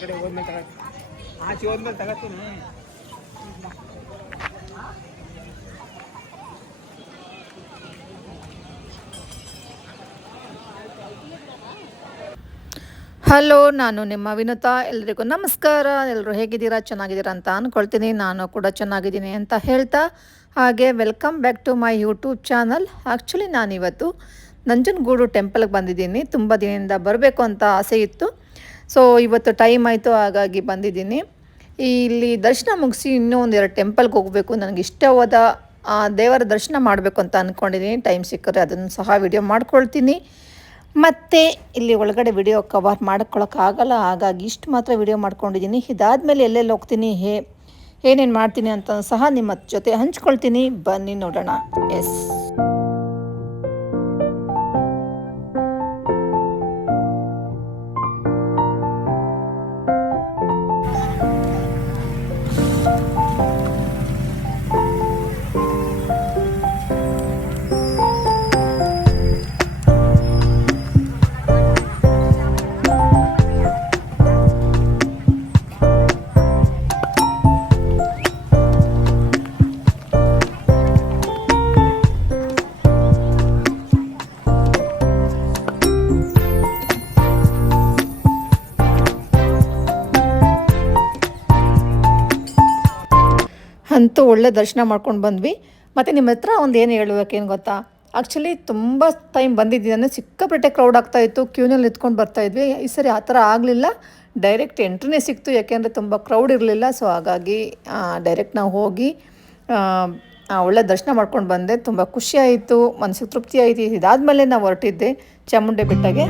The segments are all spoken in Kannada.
ಹೊರಗಡೆ ಹೋದ್ಮೇಲೆ ತಗೋತೀನಿ ಆಚೆ ಹೋದ್ಮೇಲೆ ತಗೋತೀನಿ. ಹಲೋ, ನಾನು ನಿಮ್ಮ ವಿನುತಾ. ಎಲ್ರಿಗೂ ನಮಸ್ಕಾರ. ಎಲ್ಲರೂ ಹೇಗಿದ್ದೀರಾ? ಚೆನ್ನಾಗಿದ್ದೀರಾ ಅಂತ ಅಂದ್ಕೊಳ್ತೀನಿ ನಾನು ಕೂಡ ಚೆನ್ನಾಗಿದ್ದೀನಿ ಅಂತ ಹೇಳ್ತಾ. ಹಾಗೆ welcome back to my YouTube channel actually ನಾನಿವತ್ತು ನಂಜನಗೂಡು ಟೆಂಪಲ್ಗೆ ಬಂದಿದ್ದೀನಿ. ತುಂಬ ದಿನದಿಂದ ಬರಬೇಕು ಅಂತ ಆಸೆ ಇತ್ತು. ಸೊ ಇವತ್ತು ಟೈಮ್ ಆಯಿತು, ಹಾಗಾಗಿ ಬಂದಿದ್ದೀನಿ. ಇಲ್ಲಿ ದರ್ಶನ ಮುಗಿಸಿ ಇನ್ನೂ ಒಂದೆರಡು ಟೆಂಪಲ್ಗೆ ಹೋಗಬೇಕು. ನನಗೆ ಇಷ್ಟವಾದ ದೇವರ ದರ್ಶನ ಮಾಡಬೇಕು ಅಂತ ಅಂದ್ಕೊಂಡಿದ್ದೀನಿ ಟೈಮ್ ಸಿಕ್ಕರೆ ಅದನ್ನು ಸಹ ವಿಡಿಯೋ ಮಾಡ್ಕೊಳ್ತೀನಿ. ಮತ್ತು ಇಲ್ಲಿ ಒಳಗಡೆ ವಿಡಿಯೋ ಕವರ್ ಮಾಡ್ಕೊಳ್ಳೋಕ್ಕಾಗಲ್ಲ ಹಾಗಾಗಿ ಇಷ್ಟು ಮಾತ್ರ ವಿಡಿಯೋ ಮಾಡ್ಕೊಂಡಿದ್ದೀನಿ ಇದಾದಮೇಲೆ ಎಲ್ಲೆಲ್ಲಿ ಹೋಗ್ತೀನಿ, ಹೇ, ಏನೇನು ಮಾಡ್ತೀನಿ ಅಂತ ಸಹ ನಿಮ್ಮ ಜೊತೆ ಹಂಚ್ಕೊಳ್ತೀನಿ. ಬನ್ನಿ ನೋಡೋಣ. ಎಸ್ ಅಂತೂ ಒಳ್ಳೆ ದರ್ಶನ ಮಾಡ್ಕೊಂಡು ಬಂದ್ವಿ. ಮತ್ತು ನಿಮ್ಮ ಹತ್ರ ಒಂದು ಏನು ಹೇಳಬೇಕೇನು ಗೊತ್ತಾ? ಆ್ಯಕ್ಚುಲಿ ತುಂಬ ಟೈಮ್ ಬಂದಿದ್ದೀನಿ ಸಿಕ್ಕಾಪಟ್ಟೆ ಕ್ರೌಡ್ ಆಗ್ತಾಯಿತ್ತು ಕ್ಯೂನಲ್ಲಿ ನಿಂತ್ಕೊಂಡು ಬರ್ತಾಯಿದ್ವಿ ಈ ಸರಿ ಆ ಥರ ಆಗಲಿಲ್ಲ. ಡೈರೆಕ್ಟ್ ಎಂಟ್ರಿನೇ ಸಿಕ್ತು. ಯಾಕೆಂದರೆ ತುಂಬ ಕ್ರೌಡ್ ಇರಲಿಲ್ಲ. ಸೊ ಹಾಗಾಗಿ ಡೈರೆಕ್ಟ್ ನಾವು ಹೋಗಿ ಒಳ್ಳೆ ದರ್ಶನ ಮಾಡ್ಕೊಂಡು ಬಂದೆ. ತುಂಬ ಖುಷಿಯಾಯಿತು ಮನಸ್ಸಿಗೆ ತೃಪ್ತಿ ಆಯಿತು. ಇದಾದಮೇಲೆ ನಾವು ಹೊರಟಿದ್ದೆ. ಚಾಮುಂಡಿ ಬೆಟ್ಟಗೆ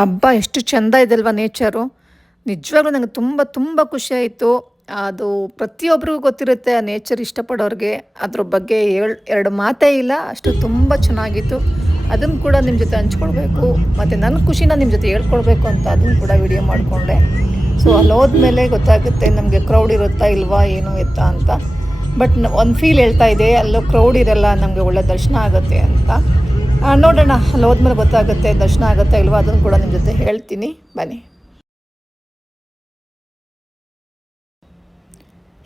ಹಬ್ಬ ಎಷ್ಟು ಚೆಂದ ಇದೆಲ್ವ ನೇಚರು. ನಿಜವಾಗ್ಲೂ ನನಗೆ ತುಂಬ ತುಂಬ ಆಯಿತು. ಅದು ಪ್ರತಿಯೊಬ್ಬರಿಗೂ ಗೊತ್ತಿರುತ್ತೆ, ಆ ನೇಚರ್ ಇಷ್ಟಪಡೋರಿಗೆ. ಅದ್ರ ಬಗ್ಗೆ ಹೇಳ್, ಎರಡು ಮಾತೇ ಇಲ್ಲ, ಅಷ್ಟು ತುಂಬ ಚೆನ್ನಾಗಿತ್ತು. ಅದನ್ನು ಕೂಡ ನಿಮ್ಮ ಜೊತೆ ಹಂಚ್ಕೊಳ್ಬೇಕು. ಮತ್ತು ನನ್ನ ಖುಷಿನ ನಿಮ್ಮ ಜೊತೆ ಹೇಳ್ಕೊಳ್ಬೇಕು ಅಂತ ಅದನ್ನು ಕೂಡ ವಿಡಿಯೋ ಮಾಡಿಕೊಂಡೆ. ಸೊ ಅಲ್ಲಿ ಹೋದ್ಮೇಲೆ ಗೊತ್ತಾಗುತ್ತೆ ನಮಗೆ ಕ್ರೌಡ್ ಇರುತ್ತಾ ಇಲ್ವಾ, ಏನು ಎತ್ತಾ ಅಂತ. ಬಟ್ ಒಂದು ಫೀಲ್ ಹೇಳ್ತಾ ಇದೆ, ಅಲ್ಲೂ ಕ್ರೌಡ್ ಇರಲ್ಲ, ನಮಗೆ ಒಳ್ಳೆ ದರ್ಶನ ಆಗುತ್ತೆ ಅಂತ. ನೋಡೋಣ. ಅಲ್ಲಿ ಹೋದ್ಮೇಲೆ ಗೊತ್ತಾಗುತ್ತೆ, ದರ್ಶನ ಆಗುತ್ತೆ ಇಲ್ವಾ ಅದನ್ನು ಕೂಡ ನಿಮ್ಮ ಜೊತೆ ಹೇಳ್ತೀನಿ. ಬನ್ನಿ.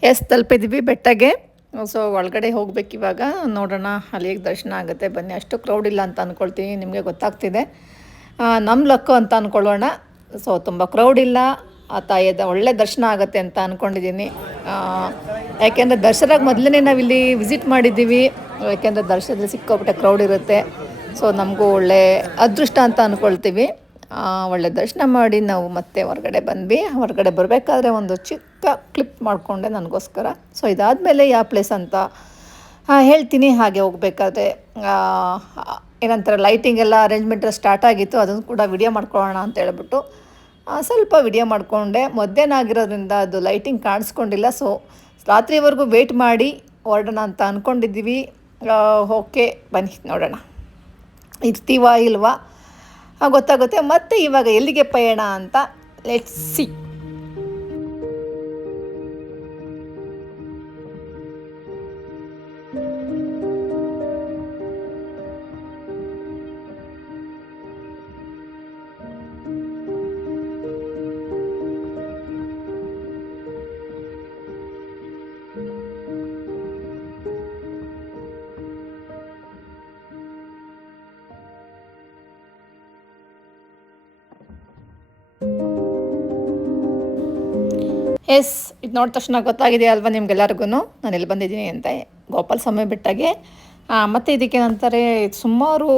ಎಸ್, ತಲುಪಿದ್ವಿ ಬೆಟ್ಟಗೆ. ಸೊ, ಒಳಗಡೆ ಹೋಗ್ಬೇಕು ಇವಾಗ. ನೋಡೋಣ, ಅಲ್ಲಿ ಹೇಗೆ ದರ್ಶನ ಆಗುತ್ತೆ. ಬನ್ನಿ, ಅಷ್ಟು ಕ್ರೌಡ್ ಇಲ್ಲ ಅಂತ ಅಂದ್ಕೊಳ್ತೀನಿ ನಿಮಗೆ ಗೊತ್ತಾಗ್ತಿದೆ. ನಮ್ಮ ಲಕ್ಕು ಅಂತ ಅಂದ್ಕೊಳ್ಳೋಣ ಸೊ, ತುಂಬ ಕ್ರೌಡ್ ಇಲ್ಲ. ಆ ತಾಯಿಯದ ಒಳ್ಳೆ ದರ್ಶನ ಆಗುತ್ತೆ ಅಂತ ಅಂದ್ಕೊಂಡಿದ್ದೀನಿ ಯಾಕೆಂದರೆ ದರ್ಶನಕ್ಕೆ ಮೊದಲನೇ ನಾವಿಲ್ಲಿ ವಿಸಿಟ್ ಮಾಡಿದ್ದೀವಿ. ಯಾಕೆಂದರೆ ದರ್ಶನದಲ್ಲಿ ಸಿಕ್ಕೋಗ್ಬಿಟ್ಟೆ ಕ್ರೌಡ್ ಇರುತ್ತೆ. ಸೊ ನಮಗೂ ಒಳ್ಳೆ ಅದೃಷ್ಟ ಅಂತ ಅಂದ್ಕೊಳ್ತೀವಿ ಒಳ್ಳೆ ದರ್ಶನ ಮಾಡಿ ನಾವು ಮತ್ತೆ ಹೊರಗಡೆ ಬಂದ್ವಿ. ಹೊರಗಡೆ ಬರಬೇಕಾದ್ರೆ ಒಂದು ಚಿಕ್ಕ ಕ್ಲಿಪ್ ಮಾಡಿಕೊಂಡೆ ನನಗೋಸ್ಕರ. ಸೊ ಇದಾದಮೇಲೆ ಯಾವ ಪ್ಲೇಸ್ ಅಂತ ಹೇಳ್ತೀನಿ. ಹಾಗೆ ಹೋಗಬೇಕಾದ್ರೆ ಏನಂತಾರೆ, ಲೈಟಿಂಗ್ ಎಲ್ಲ ಅರೇಂಜ್ಮೆಂಟ್ ಸ್ಟಾರ್ಟ್ ಆಗಿತ್ತು. ಅದನ್ನು ಕೂಡ ವಿಡಿಯೋ ಮಾಡ್ಕೊಳ್ಳೋಣ ಅಂತ ಹೇಳ್ಬಿಟ್ಟು ಸ್ವಲ್ಪ ವಿಡಿಯೋ ಮಾಡಿಕೊಂಡೆ. ಮಧ್ಯಾಹ್ನ ಅದು ಲೈಟಿಂಗ್ ಕಾಣಿಸ್ಕೊಂಡಿಲ್ಲ. ಸೊ ರಾತ್ರಿವರೆಗೂ ವೆಯ್ಟ್ ಮಾಡಿ ಹೊರಡೋಣ ಅಂತ ಅಂದ್ಕೊಂಡಿದ್ದೀವಿ ಓಕೆ, ಬನ್ನಿ, ನೋಡೋಣ. ಇರ್ತೀವಾ ಇಲ್ವಾ? ಗೊತ್ತಾಗುತ್ತೆ. ಮತ್ತೆ ಇವಾಗ ಎಲ್ಲಿಗೆ ಪಯಣ ಅಂತ? ಲೆಟ್ಸ್ ಎಸ್, ಇದು ನೋಡಿದ ತಕ್ಷಣ ಗೊತ್ತಾಗಿದೆ ಅಲ್ವಾ ನಿಮ್ಗೆಲ್ಲರಿಗೂ ನಾನು ಎಲ್ಲಿ ಬಂದಿದ್ದೀನಿ ಅಂತ ಗೋಪಾಲ ಸ್ವಾಮಿ ಬೆಟ್ಟಗೆ ಮತ್ತು ಇದಕ್ಕೇನಂತಾರೆ, ಸುಮಾರು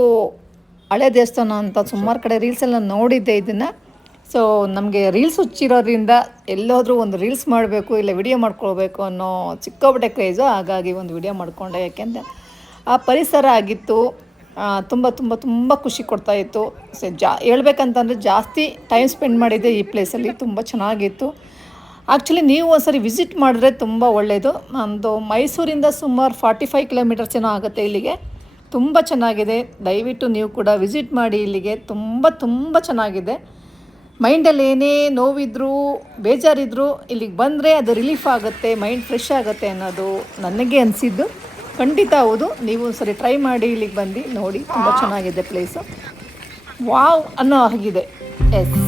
ಹಳೆ ದೇವಸ್ಥಾನ ಅಂತ ಸುಮಾರು ಕಡೆ ರೀಲ್ಸೆಲ್ಲ ನೋಡಿದ್ದೆ ಇದನ್ನು. ಸೊ ನಮಗೆ ರೀಲ್ಸ್ ಹುಚ್ಚಿರೋದ್ರಿಂದ ಎಲ್ಲಾದರೂ ಒಂದು ರೀಲ್ಸ್ ಮಾಡಬೇಕು, ಇಲ್ಲ ವಿಡಿಯೋ ಮಾಡ್ಕೊಳ್ಬೇಕು ಅನ್ನೋ ಸಿಕ್ಕಾಪಟ್ಟೆ ಕ್ರೇಜು ಹಾಗಾಗಿ ಒಂದು ವಿಡಿಯೋ ಮಾಡಿಕೊಂಡೆ ಯಾಕೆಂದರೆ ಆ ಪರಿಸರ ಆಗಿತ್ತು. ತುಂಬ ತುಂಬ ತುಂಬ ಖುಷಿ ಕೊಡ್ತಾಯಿತ್ತು ಸೊ ಜಾ, ಹೇಳ್ಬೇಕಂತಂದರೆ ಜಾಸ್ತಿ ಟೈಮ್ ಸ್ಪೆಂಡ್ ಮಾಡಿದ್ದೆ ಈ ಪ್ಲೇಸಲ್ಲಿ ತುಂಬ ಚೆನ್ನಾಗಿತ್ತು. ಆ್ಯಕ್ಚುಲಿ ನೀವು ಒಂದ್ಸರಿ ವಿಸಿಟ್ ಮಾಡಿದ್ರೆ ತುಂಬ ಒಳ್ಳೆಯದು ನಮ್ಮದು ಮೈಸೂರಿಂದ ಸುಮಾರು ಫಾರ್ಟಿ ಫೈವ್ ಕಿಲೋಮೀಟರ್ಸ್ ಏನೋ ಆಗುತ್ತೆ ಇಲ್ಲಿಗೆ. ತುಂಬ ಚೆನ್ನಾಗಿದೆ. ದಯವಿಟ್ಟು ನೀವು ಕೂಡ ವಿಸಿಟ್ ಮಾಡಿ ಇಲ್ಲಿಗೆ. ತುಂಬ ತುಂಬ ಚೆನ್ನಾಗಿದೆ. ಮೈಂಡಲ್ಲಿ ಏನೇ ನೋವಿದ್ರೂ, ಬೇಜಾರಿದ್ರೂ ಇಲ್ಲಿಗೆ ಬಂದರೆ ಅದು ರಿಲೀಫ್ ಆಗುತ್ತೆ ಮೈಂಡ್ ಫ್ರೆಶ್ ಆಗುತ್ತೆ ಅನ್ನೋದು ನನಗೆ ಅನಿಸಿದ್ದು. ಖಂಡಿತ ಹೌದು. ನೀವು ಸರಿ ಟ್ರೈ ಮಾಡಿ ಇಲ್ಲಿಗೆ ಬಂದು ನೋಡಿ, ತುಂಬ ಚೆನ್ನಾಗಿದೆ ಪ್ಲೇಸು ವಾವ್ ಅನ್ನೋ ಹಾಗಿದೆ. ಎಸ್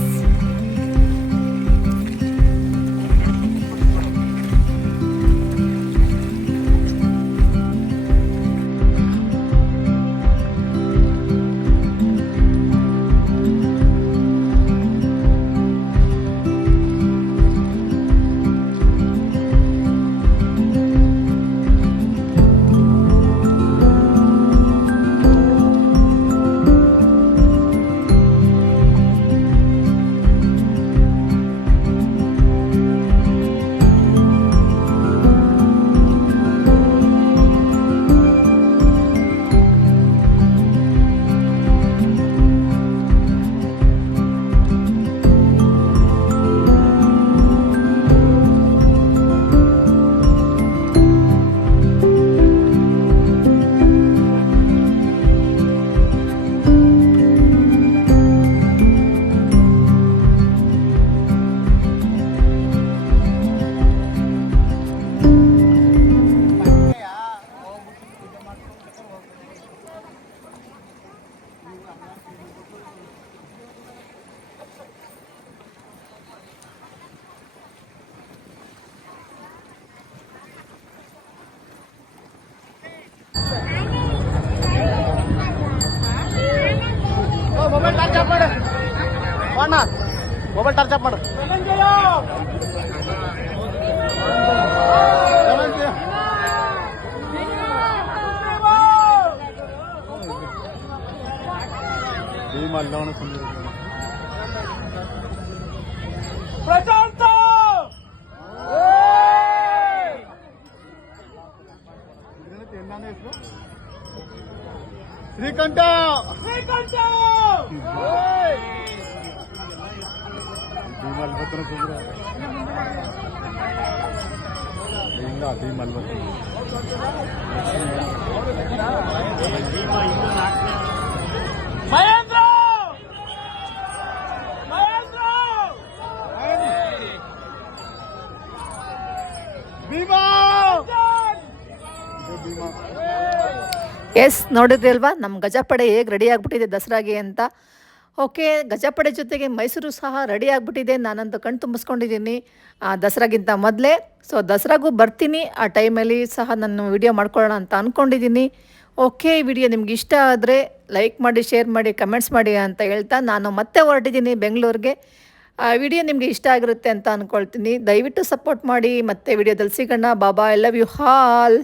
ಮೊಬೈಲ್ ಟಾರ್ಚ್ ಆಫ್ ಮಾಡು ಅಣ್ಣ mobile torch off Srikanta! Srikanta! భీమల్పత్ర ఇంకా భీమల్పత్ర భయం ಎಸ್ ನೋಡಿದ್ರಿ ಅಲ್ವಾ? ನಮ್ಮ ಗಜಪಡೆ ಹೇಗೆ ರೆಡಿ ಆಗಿಬಿಟ್ಟಿದೆ ದಸರಾಗೆ ಅಂತ. ಓಕೆ ಗಜಪಡೆ ಜೊತೆಗೆ ಮೈಸೂರು ಸಹ ರೆಡಿ ಆಗಿಬಿಟ್ಟಿದೆ. ನಾನಂತೂ ಕಣ್ ತುಂಬಿಸ್ಕೊಂಡಿದ್ದೀನಿ ಆ, ದಸರಾಗಿಂತ ಮೊದಲೇ. ಸೊ ದಸರಾಗೂ ಬರ್ತೀನಿ. ಆ ಟೈಮಲ್ಲಿ ಸಹ ನಾನು ವಿಡಿಯೋ ಮಾಡ್ಕೊಳ್ಳೋಣ ಅಂತ ಅಂದ್ಕೊಂಡಿದ್ದೀನಿ ಓಕೆ ಈ ವಿಡಿಯೋ ನಿಮ್ಗೆ ಇಷ್ಟ ಆದರೆ ಲೈಕ್ ಮಾಡಿ ಶೇರ್ ಮಾಡಿ ಕಮೆಂಟ್ಸ್ ಮಾಡಿ ಅಂತ ಹೇಳ್ತಾ ನಾನು ಮತ್ತೆ ಹೊರಟಿದ್ದೀನಿ ಬೆಂಗಳೂರಿಗೆ. ಆ ವಿಡಿಯೋ ನಿಮಗೆ ಇಷ್ಟ ಆಗಿರುತ್ತೆ ಅಂತ ಅಂದ್ಕೊಳ್ತೀನಿ ದಯವಿಟ್ಟು ಸಪೋರ್ಟ್ ಮಾಡಿ. ಮತ್ತೆ ವಿಡಿಯೋದಲ್ಲಿ ಸಿಗೋಣ. ಬಾಬಾ ಐ ಲವ್ ಯು ಹಾಲ್